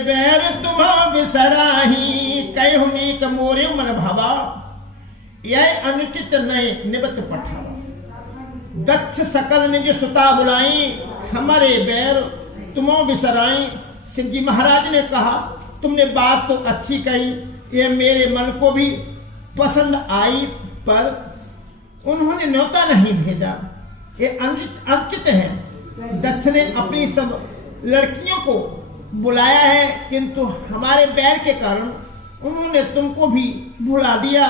बैर तुम्हा बिसराही, कहो नीक मोरे मन भावा, यह अनुचित नय निबत पठावा। दक्ष सकल निज सुता बुलाई, हमारे बैर तुमो बिसराई। शिव जी महाराज ने कहा तुमने बात तो अच्छी कही, ये मेरे मन को भी पसंद आई, पर उन्होंने न्योता नहीं भेजा, ये अनुचित है। दक्ष ने अपनी सब लड़कियों को बुलाया है, किंतु हमारे बैर के कारण उन्होंने तुमको भी भुला दिया।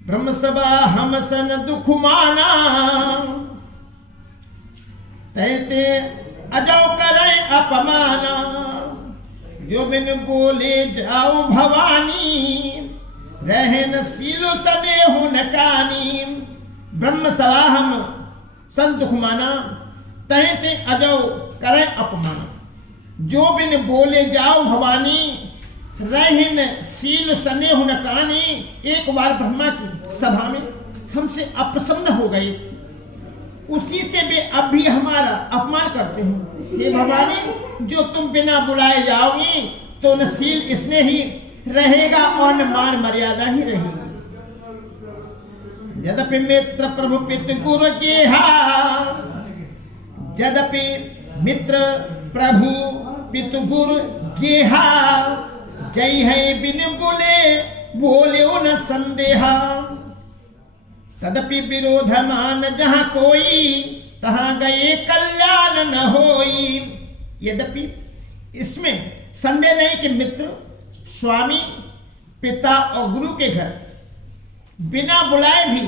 ब्रह्म सभा हम सन दुख माना, तैते अजो करे अपमाना। जो बिन बोले जाओ भवानी, रहे न सीलो सने हो न कानी। ब्रह्म सभा हम सन दुख माना, तैते अजो करे अपमाना। जो बिन बोले जाओ भवानी, रहन सील सने हुन कानी। एक बार ब्रह्मा की सभा में हमसे अप्रसन्न हो गए थे, उसी से वे अब भी हमारा अपमान करते हैं। हे भवानी, जो तुम बिना बुलाए जाओगी तो न सील इसने ही रहेगा और न मान मर्यादा ही रहेगी। यद्यपि मित्र प्रभु पितु गुरु गेहा, यद्यपि मित्र प्रभु पितु गुरु गेहा। जय है बिन बोले न संदेहा, तदपि विरोध मान जहां कोई, तहां गए कल्याण न होई। यद्यपि इसमें संदेह नहीं कि मित्र, स्वामी, पिता और गुरु के घर बिना बुलाए भी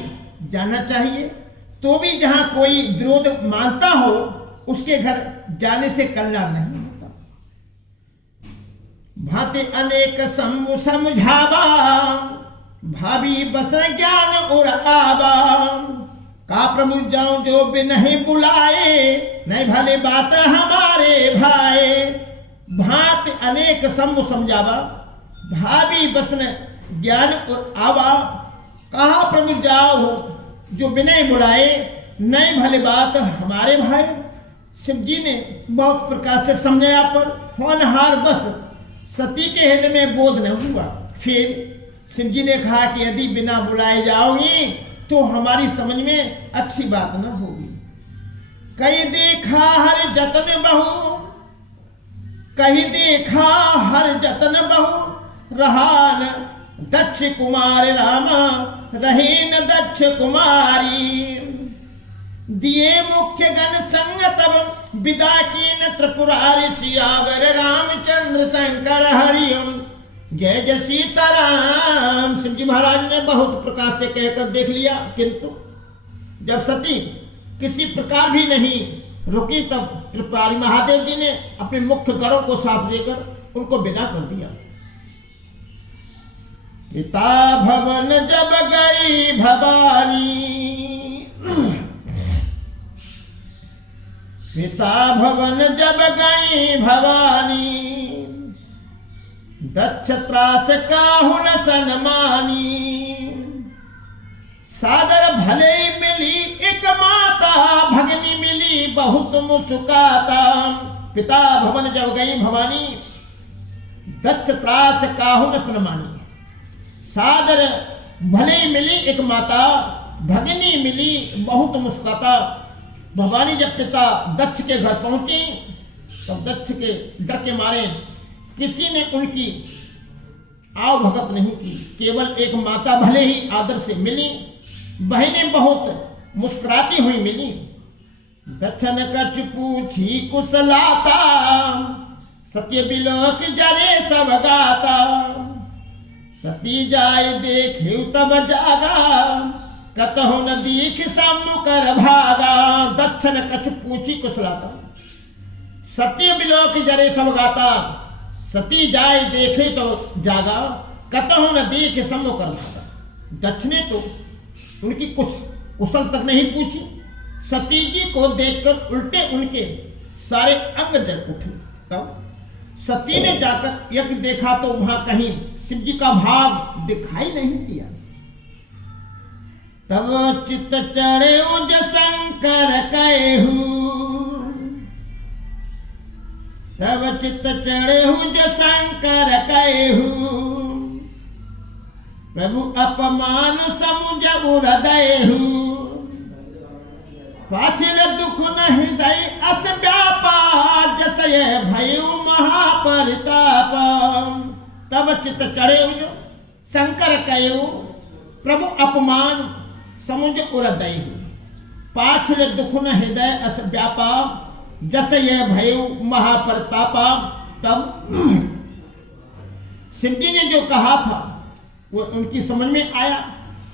जाना चाहिए, तो भी जहां कोई विरोध मानता हो उसके घर जाने से कल्याण नहीं होता। भांति अनेक समझावा, भाभी बस ज्ञान और आवा। का प्रभु जाऊं जो बिन ही बुलाए, नहीं भले बात हमारे भाई। भांति अनेक समझावा, भाभी बस ज्ञान और आवा। कहा प्रभु जाओ जो बिना बुलाए, नहीं भले बात हमारे भाई। शिव जी ने बहुत प्रकार से समझाया, पर होनहार बस सती के हृदय में बोध न हुआ। फिर शिव जी ने कहा कि यदि बिना बुलाए जाओगी तो हमारी समझ में अच्छी बात न होगी। कहीं देखा हर जतन बहु, कहीं देखा हर जतन बहु। रहान दक्ष कुमार रामा, रहे न दक्ष कुमारी। दिए मुख्य गण संग तब, विदा की न त्रिपुरारी। सियावर रामचंद्र शंकर हरिओम, जय जय सीताराम। शिव जी महाराज ने बहुत प्रकार से कहकर देख लिया, किंतु जब सती किसी प्रकार भी नहीं रुकी, तब त्रिपुरारी महादेव जी ने अपने मुख्य गणों को साथ देकर उनको विदा कर दिया। पिता भवन जब गई भवानी, पिता भवन जब गई भवानी। दक्ष त्रास काहु न सन्मानी। सादर भले मिली एक माता, भगनी मिली बहुत मुस्काता। पिता भवन जब गई भवानी, दक्ष त्रास काहु न सन्मानी। सादर भले मिली एक माता, भगनी मिली बहुत मुस्काता। भवानी जब पिता दक्ष के घर पहुंची, तब दक्ष के डर के मारे किसी ने उनकी आव भगत नहीं की। केवल एक माता भले ही आदर से मिली, बहनें बहुत मुस्कुराती हुई मिली। दक्षन कछ पूछी कुशलाता, सत्य बिलोक जरे सब गाता। सती जाय देखे तब जागा, कतहु न दीख सम्मुकर भागा। दक्षन कछ पूछी कुशलाता, सत्य बिलोक जरे सब गाता। सती जाय देखे तो जागा, कतहु न दीख सम्मुकर भागा। दक्ष ने तो उनकी कुछ कुशल तक नहीं पूछी, सती जी को देखकर उल्टे उनके सारे अंग जल उठे। तब सती ने जाकर यज्ञ देखा तो वहां कहीं शिव जी का भाग दिखाई नहीं दिया। तब चित्त चढ़े उज शंकर कहू, तब चित्त चढ़ेहु जो शंकर कहेहु, प्रभु अपमान समुझ हृदयहु, पाछिन दुख न हृदय अस व्यापा, जस ये भयउ महापरिताप। तब चित्त चढ़ेहु जो शंकर कहेहु, प्रभु अपमान समुझ हृदयहु, पाछिन दुख न हृदय अस व्यापा, जस ये भयउ महापरितापा। तब शिव जी ने जो कहा था वो उनकी समझ में आया।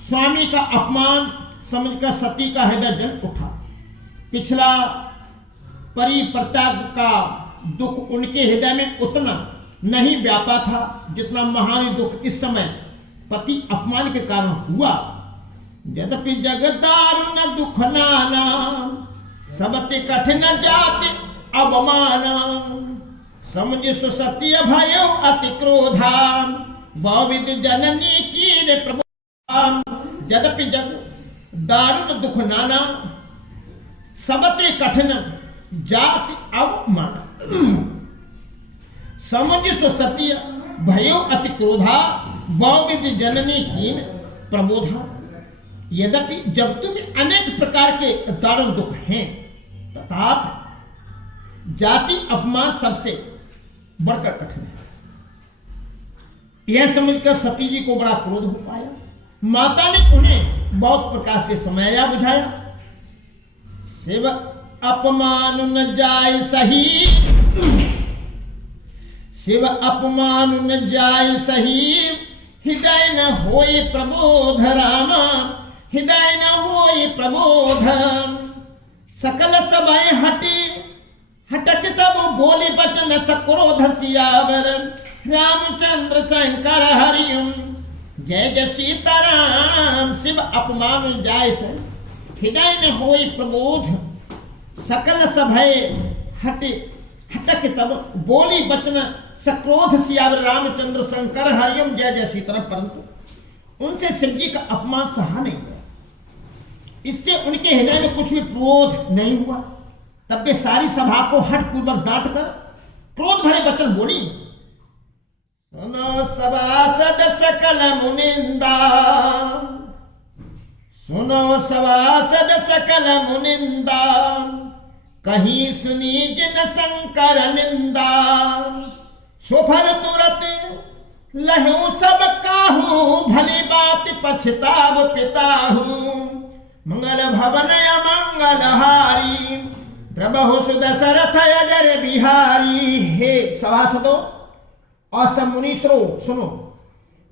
स्वामी का अपमान समझकर सती का हृदय जल उठा। पिछला परिप्रत्याग का दुख उनके हृदय में उतना नहीं व्यापा था जितना महान दुख इस समय पति अपमान के कारण हुआ। यद्यपि जग दारुण दुख नाना, सबते कठिन जाति अवमाना, समझ सुसत्य भयो अति क्रोधा, बहुविध जननी की प्रभु। यद्यपि जग दारुण दुख नाना, सबते कठिन जाति अवमाना, समझ सुसत्य भयो अति क्रोधा, बहुविध जननी की प्रबोधा। यद्यपि जगतों में अनेक प्रकार के दारुण दुख हैं, तथापि जाति अपमान सबसे बढ़कर कठिन है। यह समझकर सती जी को बड़ा क्रोध हो पाया। माता ने उन्हें बहुत प्रकार से समझाया बुझाया। शिव अपमान न जाय सही, शिव अपमान न जाय सही, हृदय न होए प्रबोध रामा, हृदय न होए प्रबोध। सकल सभय हटी हटक तब बोली बचन सक्रोध सियावर, रामचंद्र शंकर हरिओम जय जय सीताराम। शिव अपमान जाय से हृदय न होए प्रबोध, सकल सभय हटे हटक तब बोली बचन सक्रोध सियावर, रामचंद्र शंकर हरिओम जय जय सीताराम। परंतु उनसे शिव जी का अपमान सहा नहीं गया। इससे उनके हृदय में कुछ भी क्रोध नहीं हुआ। तब वे सारी सभा को हठ पूर्वक डांट कर क्रोध भरे वचन बोली। सुनो सभासद सकल मुनिंदा, सुनो सभासद सकल मुनिंदा, कहीं सुनी जिन शंकर निंदा, सुफल तुरत लहू सब काहू, भली बात पछताव पिताहू, मंगल भवन अमंगल हारी, द्रबहु सुदशरथ अजर बिहारी। हे सभासदों और सब मुनीश्वरों सुनो,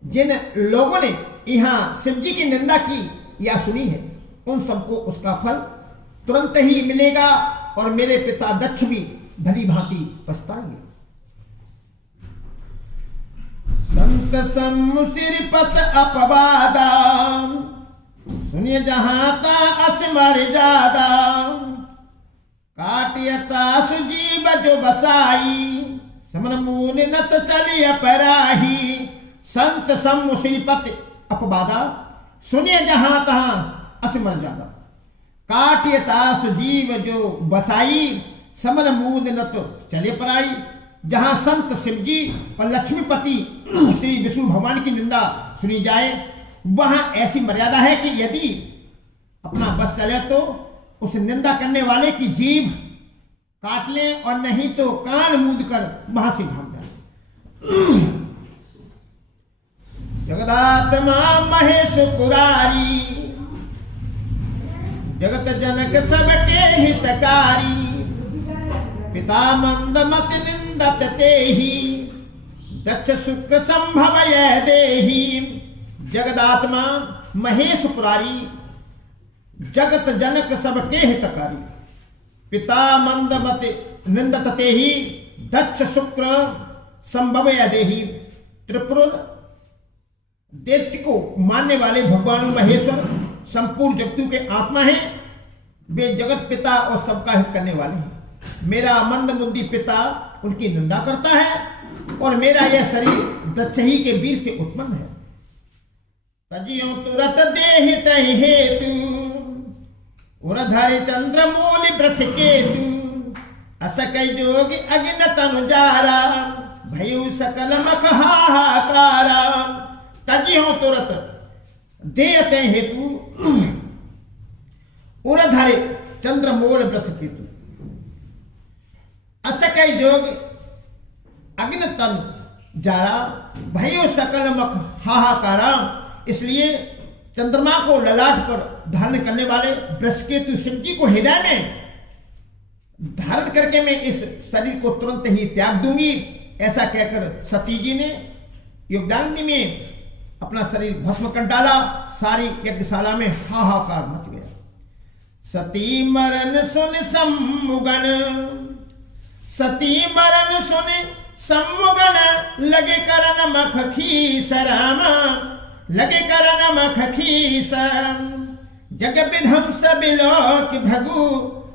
जिन लोगों ने यहाँ शिव जी की निंदा की या सुनी है, उन सबको उसका फल तुरंत ही मिलेगा और मेरे पिता दक्ष भी भली भांति पछताएंगे। संत सिरपत अपवादा, सुनिए जहां ता असमर जादा, काटियता सुजीव जो बसाई, समन मून नत चली अपराही। संत सम्मु श्रीपति अपवादा, सुनिए जहां तहां असमर जादा, काटियता सुजीव जो बसाई, समन मून नत चले पराई। जहां संत शिव जी और लक्ष्मीपति श्री विष्णु भगवान की निंदा सुनी जाए, वहां ऐसी मर्यादा है कि यदि अपना बस चले तो उस निंदा करने वाले की जीभ काट ले और नहीं तो कान मूंद कर वहां से भाग जाए। जगदात्मा महेश पुरारी, जगत जनक सबके हितकारी, पिता मंदमत निंदत तेहि, दक्ष शुक्र संभव यह देहि। जगदात्मा महेश पुरारी, जगत जनक सबके हितकारी, पिता मंदमत निंदत तेहि, दक्ष शुक्र संभव यह देहि। त्रिपुर दैत्य को मानने वाले भगवान महेश्वर संपूर्ण जगतों के आत्मा हैं। वे जगत पिता और सबका हित करने वाले हैं। मेरा मंद बुद्धि पिता उनकी निंदा करता है और मेरा यह शरीर दक्षही के वीर से उत्पन्न है। तजियों तुरत देहित हेतु, उरधरे चंद्र मूल वृष केतु, असकै जोगी अग्न तनु जारा, भयु सकल मख हाहाकारा। तजियो तुरत देते हेतु उरधरे चंद्रमोल ब्रस केतु। असकै जोग अग्नि तन जारा, भयो सकल मख हाहाकारा। इसलिए चंद्रमा को ललाट पर धारण करने वाले बृहस्पति शिव जी को हृदय में धारण करके मैं इस शरीर को तुरंत ही त्याग दूंगी, ऐसा कहकर सती जी ने योगदाग्नि में अपना शरीर भस्म कर डाला। सारी यज्ञशाला में हाहाकार मच गया। सती मरण सुन सम्मुगन, सती मरण सुन सम्मुगन, लगे करन मख खीस राम, लगे करन मख खीस। जग विध्वंस बिलोक भृगु,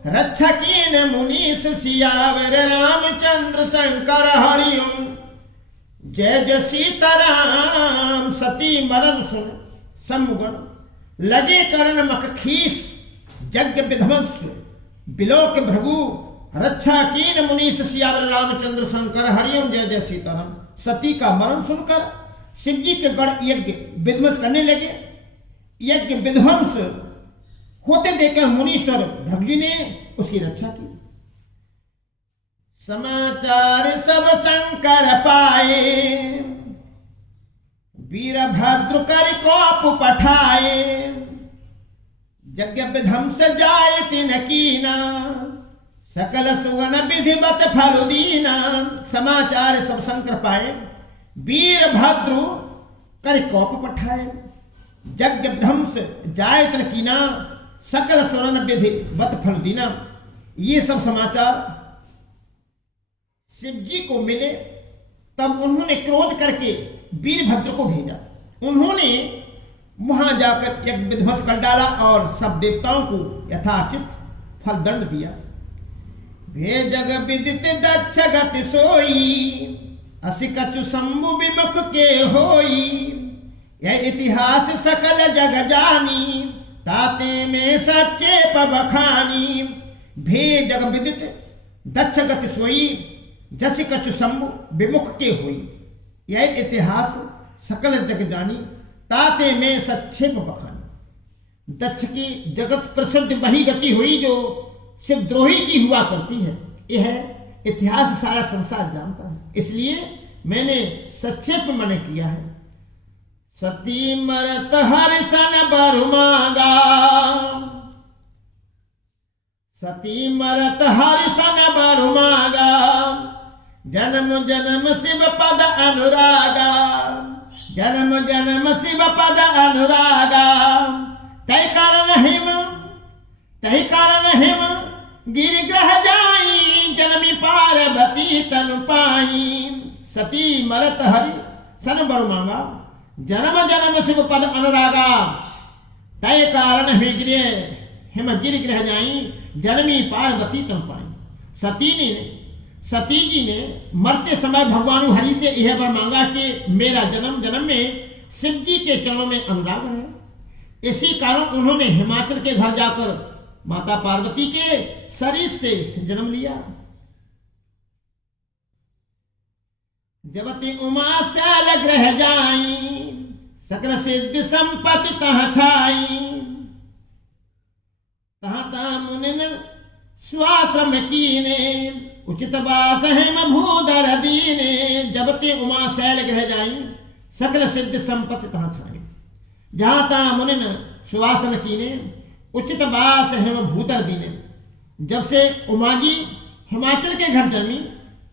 रक्षा कीन मुनीष सियावर रामचंद्र शंकर हरिओम। जय जय सीताराम। सती मरण सुन सम्मुगन, लगे करण मख खीस। यज्ञ विध्वंस बिलोक भृगु, रक्षा कीन मुनीष सियावर रामचंद्र शंकर हरिओम। जय जय सीताराम। सती का मरण सुनकर शिव जी के गढ़ यज्ञ विध्वंस करने लगे। यज्ञ विध्वंस होते देखकर मुनीश्वर भृगु जी ने उसकी रक्षा की। समाचार सब शंकर पाए, वीरभद्र कर कोप पठाए। यज्ञ विध्वंस जाय तिन कीना, सकल सुवन विधिवत फल दीना। समाचार सब शंकर पाए, वीरभद्र कर कोप पठाए। यज्ञ विध्वंस जाय तिन कीना, सकल सुवन विधिवत फल दीना। ये सब समाचार शिव जी को मिले, तब उन्होंने क्रोध करके वीरभद्र को भेजा। उन्होंने वहां जाकर यज्ञ विध्वंस कर डाला और सब देवताओं को यथाचित फल दंड दिया। भे जग विदित दक्ष गति सोई, असि कछु शंभु विमुख के होई। यह इतिहास सकल जग जानी, ताते में सच्चे पबखानी। भे जग विदित दक्ष गति सोई, जस कछु शंभु विमुख के होई। यह इतिहास सकल जग जानी, ताते में सक्षेप बखानी। दक्ष की जगत प्रसिद्ध वही गति हुई जो शिवद्रोही की हुआ करती है। यह इतिहास सारा संसार जानता है, इसलिए मैंने संक्षेप में मन किया है। सती मरत हर सन बर मांगा, सती मरत हर सन बर मांगा। जन्म जन्म शिव पद अनुरागा, जन्म जन्म शिव पद अनुरागा। तय कारण हिम गिरिग्रह जाई, जनमी पार्वती तनु पाई। सती मरत हरि सन बर मांगा, जन्म जन्म शिव पद अनुरागा। तय कारण हिम गिरिग्रह जाई, जनमी पार्वती तनु पाई। सती जी ने मरते समय भगवान हरि से यह वर मांगा कि मेरा जन्म जन्म में शिव जी के चरणों में अनुराग है। इसी कारण उन्होंने हिमाचल के घर जाकर माता पार्वती के शरीर से जन्म लिया। जबति उमा शैल ग्रह जाई, सकल सिद्धि संपत्ति तहाँ छाई। तहाँ मुनिन स्वाश्रम कीने, उचित वास हेम भूधर दीने। जबते उमा शैल ग्रह जाई, सकल सिद्ध संपत्ति तहाँ छाई। जहां तहां मुनिन सुवासन कीने, उचित वास हेम भूधर दीने। जब से उमा जी हिमाचल के घर जन्मी,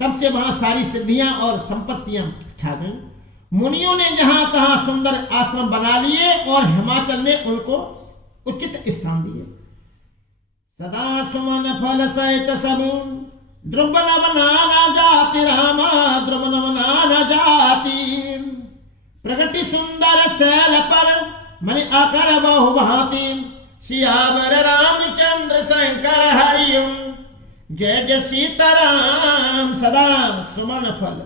तब से वहां सारी सिद्धियां और संपत्तियां छा गई। मुनियों ने जहां तहां सुंदर आश्रम बना लिए और हिमाचल ने उनको उचित स्थान दिए। सदा सुमन फल सहित सब, ध्रुव नव नाना जाति रामा, ध्रुव नव नाना जाति। प्रगति सुंदर शैल पर, मन आकर बहु भांति। सियावर रामचंद्र शंकर हरिओम। जय जय सीताराम। सदा सुमन फल।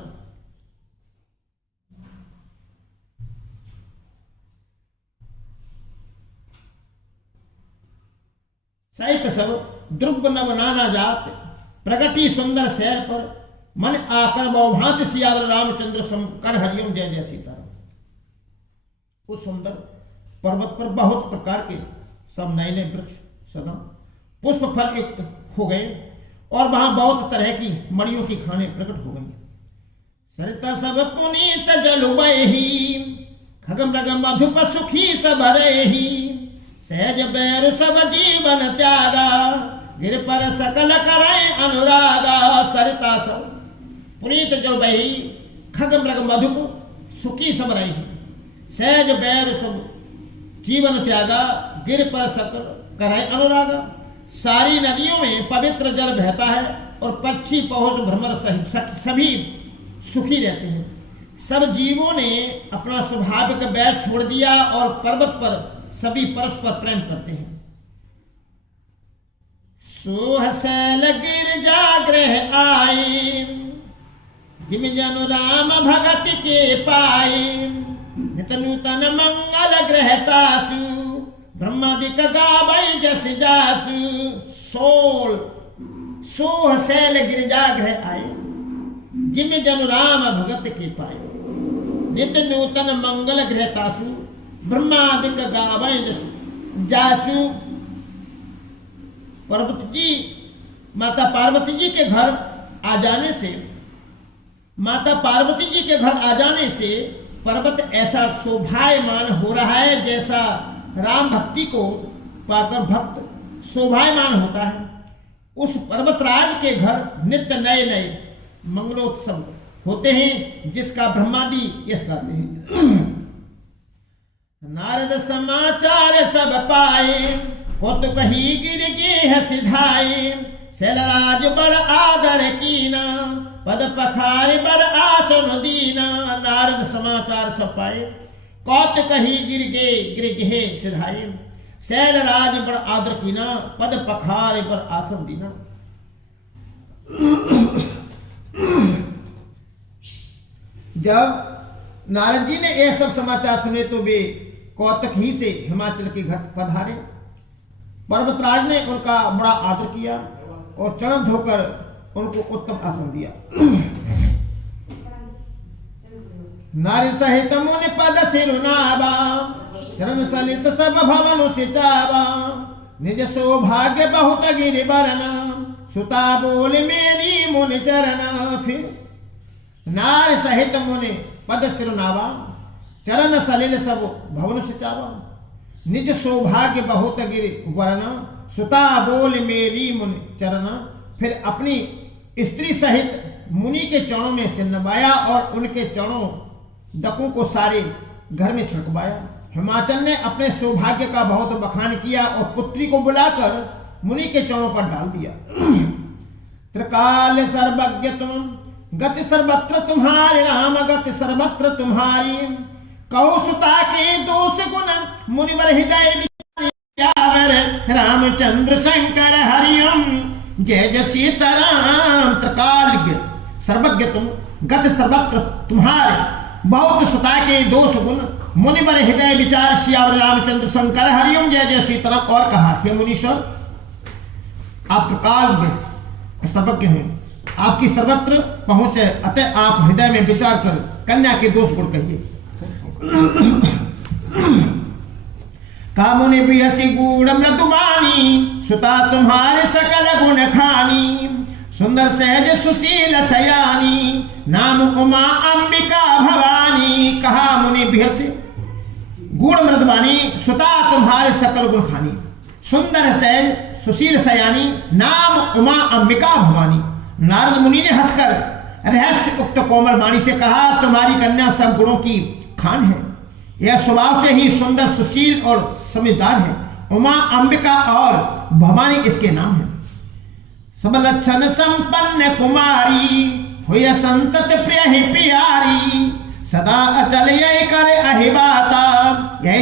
सहित सब, ध्रुव नव नाना जात। प्रगति सुंदर शहर पर मन आकर बहुभांत सियावर रामचंद्र सम कर हरिओम जय जय सीताराम। उस सुंदर पर्वत पर बहुत प्रकार के सब नए नए वृक्ष सदा पुष्प फल युक्त हो गए और वहां बहुत तरह की मणियों की खाने प्रकट हो गई। सरिता सब पुनीत जल बही खग मृग मधुप सुखी सब रही सहज बैरु सब जीवन त्यागा गिर पर सकल करे अनुरागा। सरिता सब पुनीत जल बही खग मृग मधुप सुखी सब रही सहज बैरु सब जीवन त्यागा गिर पर सकल करे अनुरागा। सारी नदियों में पवित्र जल बहता है और पक्षी पहुंच भ्रमर सहित सभी सुखी रहते हैं। सब जीवों ने अपना स्वाभाविक बैर छोड़ दिया और पर्वत पर सभी परस्पर प्रेम करते हैं। सोह शैल गिरजा ग्रह आए जिम जनु राम भगत के पाए नित नूतन मंगल ग्रहतासु ब्रह्मादिक गावै जस जासु। सोह शैल गिरजा ग्रह आए जिम जनु राम भगत के पाए नित नूतन मंगल ग्रहतासु ब्रह्मादिक गावै जस जासु। पार्वती जी माता पार्वती जी के घर आ जाने से माता पार्वती जी के घर आ जाने से पर्वत ऐसा शोभायमान हो रहा है जैसा राम भक्ति को पाकर भक्त शोभायमान होता है। उस पर्वतराज के घर नित्य नए नए मंगलोत्सव होते हैं जिसका ब्रह्मादि यश गाते हैं। नारद समाचार सब पाए कौतुक ही गिर गेह सिधाए शैलराज बड़ आदर कीना पद पखार बड़ आसन दीना। नारद समाचार सब पाए कौतुक ही गिर गेह सिधाए शैलराज बड़ आदर कीना पद पखार बड़ आसन दीना। जब नारद जी ने यह सब समाचार सुने तो वे कौतुक ही से हिमाचल के घाट पधारे। पर्वतराज ने उनका बड़ा आदर किया और चरण धोकर उनको उत्तम आसन दिया। नारी सहित मुनि पद सिरुनावा चरण सलिस सब भवन सिचावा निज सौभाग्य बहुत गिरि बरना सुता बोल मेरी मुनि चरण। फिर नारी सहित मुनि पद सिरुनावा चरण सलिल सब भवन सिचावा निज सौभाग्य बहुत गिरि वरना सुता बोल मेरी मुनि चरण। फिर अपनी स्त्री सहित मुनि के चरणों में सिर नवाया और उनके चरणों डकों को सारे घर में छिड़कवाया। हिमाचल ने अपने सौभाग्य का बहुत बखान किया और पुत्री को बुलाकर मुनि के चरणों पर डाल दिया। त्रिकाल सर्वज्ञ तुम गति सर्वत्र तुम्हारे राम गति सर्वत्र तुम्हारी कहो सुता के दोष गुण मुनिवर हृदय रामचंद्र शंकर हरिओम जय जय सीताराम। त्रिकाल सर्वज्ञ तुम गति सर्वत्र तुम्हारे बहुत सुता के दोष गुण मुनिवर हृदय विचार सियावर रामचंद्र शंकर हरिओम जय जय सीताराम। और कहा हे मुनीश्वर आप त्रिकाल सर्वज्ञ हैं आपकी सर्वत्र पहुंच है अतः आप हृदय में विचार कर कन्या के दोष गुण कहिए। कामुनि बिहसी गूढ़ मृदुबानी सुता तुम्हारे सकल गुण खानी सुंदर सहज सुशील सयानी नाम उमा अंबिका भवानी। कहा मुनि बिहसी गूढ़ मृदुबानी सुता तुम्हारे सकल गुण खानी सुंदर सहज सुशील सयानी नाम उमा अंबिका भवानी। नारद मुनि ने हंसकर रहस्य उक्त कोमल वाणी से कहा तुम्हारी कन्या सब गुणों की खान है यह स्वभाव से ही सुंदर सुशील और समझदार है। उमा अंबिका और भवानी इसके नाम है। सब लक्षण संपन्न कुमारी हुई संतत प्रिय ही प्यारी सदा अचल यही करे अहिबाता यही